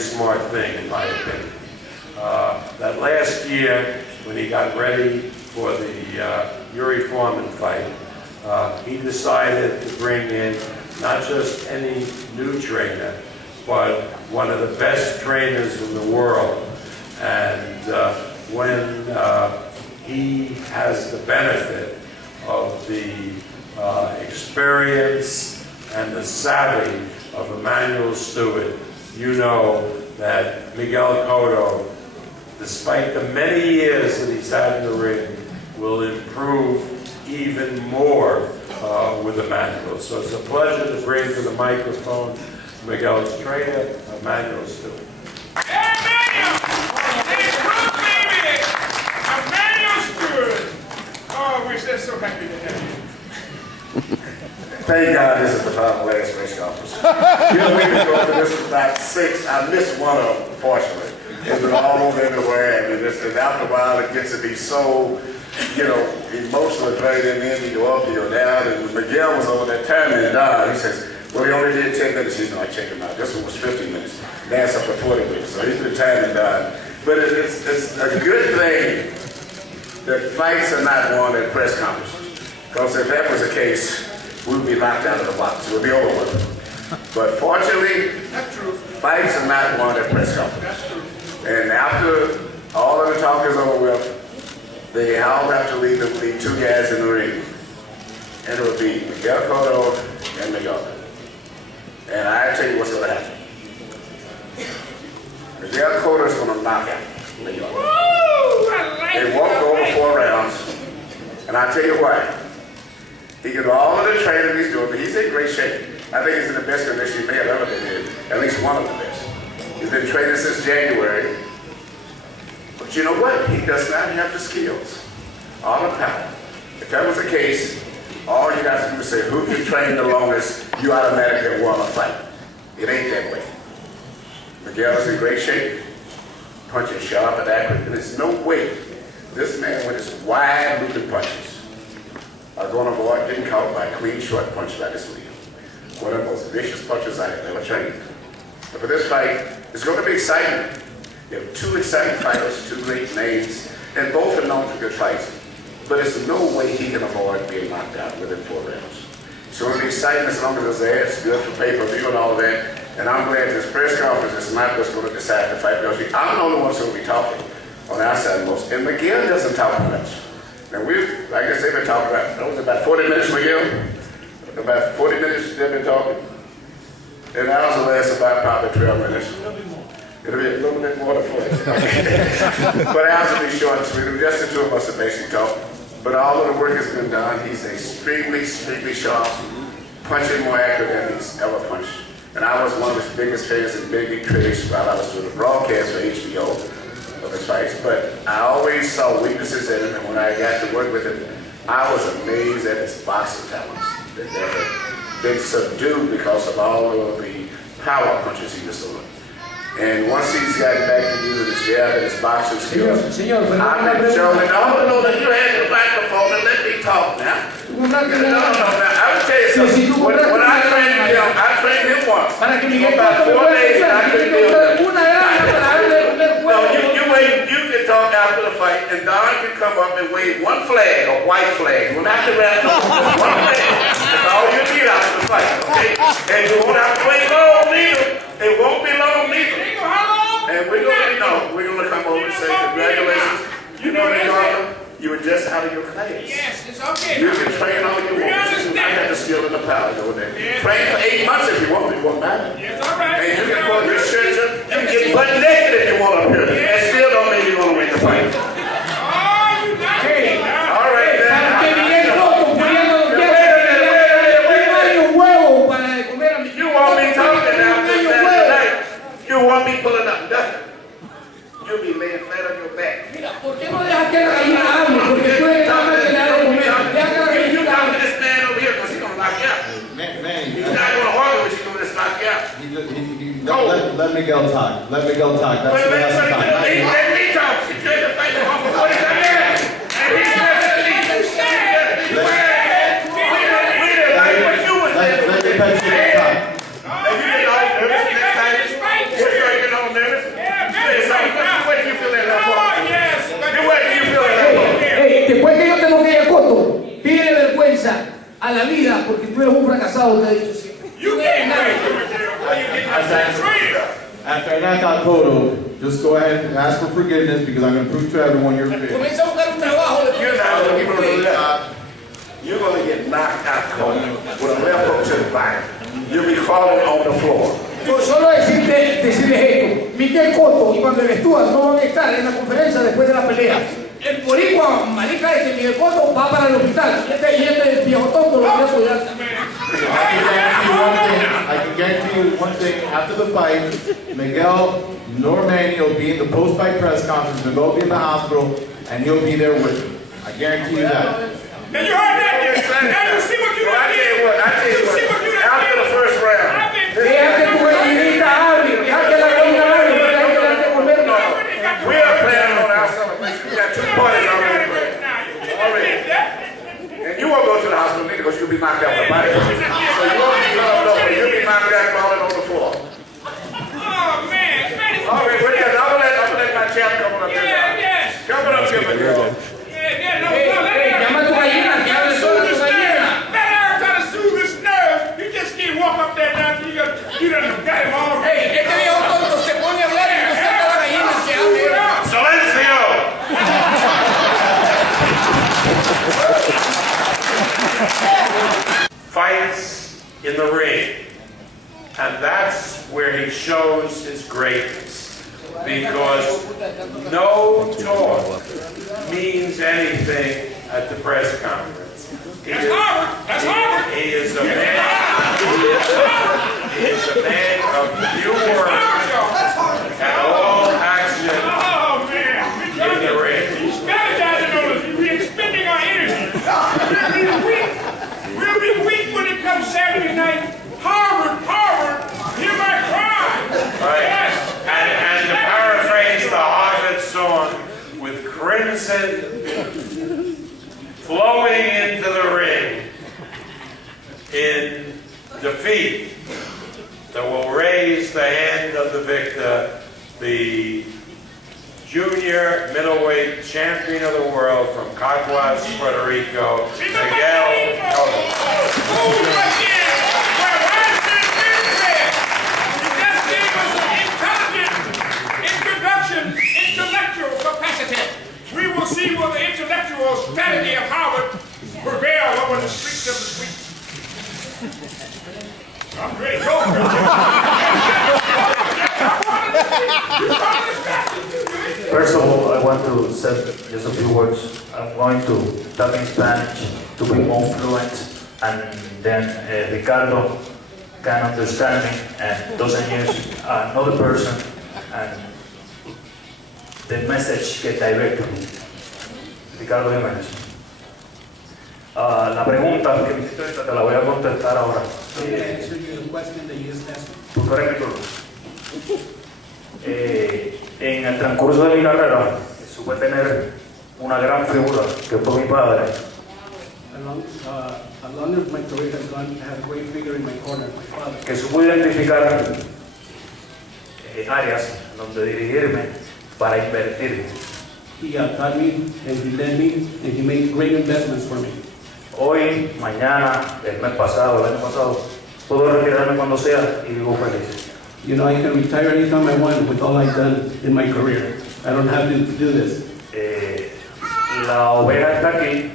smart thing, in my opinion. That last year, when he got ready for the Yuri Foreman fight, he decided to bring in not just any new trainer, but one of the best trainers in the world. And when he has the benefit of the experience and the savvy of Emanuel Steward, you know that Miguel Cotto, despite the many years that he's had in the ring, will improve even more with Emanuel. So it's a pleasure to bring to the microphone Miguel's trainer, Emanuel Steward. Hey, Emanuel! Hey, baby! Emanuel Steward! Oh, we're just so happy to have you. Thank God this is the final last press conference. You know, we've been going through this for about 6. I missed one of them, fortunately. It's been all over everywhere, and after a while it gets to be so, you know, emotional, draining, and then you go up, you go down, and Miguel was over that time and he says, well, he only did 10 minutes. He's like, check him out. This one was 15 minutes. That's up to 40 minutes. So he's been time and done. But it's a good thing that fights are not won at press conferences. Because if that was the case, we would be locked out of the box. It would be over with. But fortunately, fights are not won at press conferences. And after all of the talk is over with, they all have to leave 2 guys in the ring. And it will be Miguel Cotto and Miguel. And I tell you what's going to happen. Miguel Cotto is going to knock out Miguel. They won't go over 4 rounds. And I'll tell you why. He can do all of the training he's doing, but he's in great shape. I think he's in the best condition he may have ever been in, at least one of the best. He's been training since January. But you know what? He does not have the skills or the power. If that was the case, all you got to do is say, who can train the longest, you automatically won a fight. It ain't that way. Miguel is in great shape, punching sharp and accurate, and there's no way this man with his wide-looking punches are going to avoid getting caught by a clean, short punch like this lead. One of the most vicious punches I have ever trained. But for this fight, it's going to be exciting. You have 2 exciting fighters, 2 great names, and both are known for good fights. But there's no way he can avoid being knocked out within 4 rounds. So it'll be exciting as long as it's there. It's good for pay-per-view and all that. And I'm glad this press conference is not what's going to decide the fight, because I'm the only one who's going to be talking on our side most. And Miguel doesn't talk much. Now like I said, they've been talking about 40 minutes, Miguel. About 40 minutes they've been talking. And ours will last about probably 12 minutes. It'll be a little bit more than 40. But ours will be short and sweet. Just the 2 of us that basically talk. But all of the work has been done. He's extremely sharp, punching more accurate than he's ever punched. And I was one of his biggest fans and big critics while I was doing the broadcast for HBO of his fights. But I always saw weaknesses in him, and when I got to work with him, I was amazed at his boxing talents. That had been subdued because of all of the power punches he was doing. And once he's gotten back to using his jab and his boxing skills, I've been showing, no, you had the microphone and let me talk now. No, I would tell you something. When I trained him once. For about 4 days, and I couldn't deal with it. No, you can talk after the fight, and Don can come up and wave 1 flag, a white flag. We're not the rest of them. 1 flag. That's all you need after the fight, okay? And you won't have to wait long neither. It won't be long neither. And we're going to come over and say congratulations. You know, New Yorker, you were just out of your class. Yes, it's okay. You can train all you want. I have the skill and the power to go there. Yes. Train for 8 months if you want. It won't matter. Yes, all right. And you can put your shirt up. You can get butt naked if you want up here. Yes. And still don't mean you're going to win the fight. Oh, you got it. All right, then. You want me talking now this Saturday night. You want me pulling up nothing. You'll be laying flat on your back. Mira, ¿por qué no dejas que la gallina hable? Porque tú eres la más que le da de comer. You talk to this man over here because he's going to knock you out. Man, He's not going to argue with you, going to just knock you out. let Miguel talk. Let Miguel talk. That's Well, the last time. let me talk. He tried to fight him off for 40 seconds. And he's not going to leave. We didn't like what you was saying. Let me talk. And you get all nervous next time. You're drinking on Hey, son, wait till you feel that left Oh, hook. yes. You wait till you feel that left hook. Hey, después que yo tengo que ir a Cotto, pide vergüenza a la vida porque tú eres un fracasado, te he dicho siempre. You can't marry After I knock out Cotto, just go ahead and ask for forgiveness because I'm going to prove to everyone you're fit. Comienza a buscar un trabajo de You're not going to do that. You're going to get knocked out cold with a left hook to the body. You'll be falling on the floor. Solo decirles esto, Miguel Cotto y cuando el Steward no van a estar en la conferencia después de la pelea. El boricua marica ese Miguel Cotto va para el hospital y este viejo tonto lo va a cuidar también. I can guarantee you one thing. After the fight, Miguel nor Manny will be in the post-fight press conference. Miguel will be in the hospital, and he'll be there with you. I guarantee you that. Now you heard that? Now you see what you done did? I tell you what, after the first round, Deja que tu gallinita hable, deja que la gallina hable, porque hay que darte comer. we are planning on our celebration. We got 2 parties already planned. Already. And you won't go to the hospital neither because you'll be knocked out with a body. So you won't be loved up, but you'll be knocked out falling on the floor. Oh, man. All right, well, yeah, I'm gonna let my champ come on up here. Yes. Coming up here, Miguel. Llama a tu gallina, que hable sola tu gallina. Let her try to soothe his nerves. You just can't walk up there now. You done got him all ready. Hey, este viejo tonto se pone a hablar y no saca la gallina que hable. Silencio! Fights in the ring. And that's where he shows his greatness. Because no talk means anything at the press conference. That's Harvard. That's Harvard. He is a man. He is a man of humor and all action Oh, man. in the ring. He's strategizing on us. We're expending our energy. We'll be weak. We'll be weak when it comes Saturday night. Harvard, hear my cry. Right. Yes. And to paraphrase the Harvard song, with crimson flowing into the ring in defeat that will raise the hand of the victor, the junior middleweight champion of the world from Caguas, Puerto Rico, Miguel Cotto. Intellectual capacity. We will see will the intellectual strategy of Harvard prevail over the streets of the street. I'm ready. First of all, I want to say just a few words. I'm going to talk in Spanish to be more fluent, and then Ricardo can understand me and doesn't use another person and the message get direct to me. Ricardo Jiménez. La pregunta que me hiciste ahorita te la voy a contestar ahora. En el transcurso de mi carrera supe tener una gran figura que fue mi padre. Along as my career has gone, I had a great figure in my corner, my father. Que supo identificar áreas donde dirigirme para invertir. He taught me and he led me and he made great investments for me. Hoy, mañana, el mes pasado, el año pasado, puedo retirarme cuando sea y vivo feliz. You know, I can retire anytime I want with all I've done in my career. I don't have to do this. La oveja está aquí,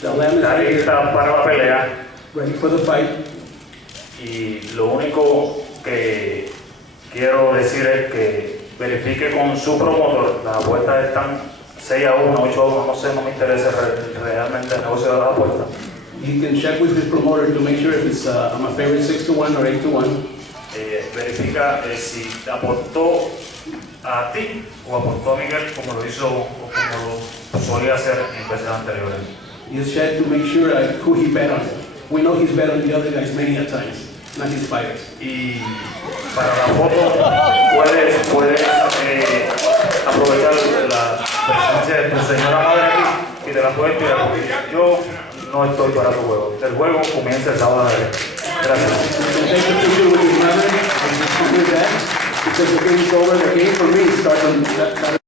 The lamb is está here, lista para la pelea ready for the fight. y lo único que quiero decir es que verifique con su promotor. Las apuestas están 6-1, 8-1, no sé, no me interesa realmente el negocio de las apuestas. You can check with his promoter to make sure if it's I'm a favorite 6-1 or 8-1. Verifica si aportó a ti o aportó a Miguel como lo hizo o como lo solía hacer en veces anteriores. You check to make sure who he bet on. We know he's bet on the other guys many a times, not his fighters. Y para la foto puedes aprovechar la presencia de tu señora madre aquí y te la puedes tirar porque yo no estoy para tu juego. El juego comienza el sábado de ayer. Gracias. You can take a picture with his mother and his dad. because the game's over. The game for me starts on Saturday.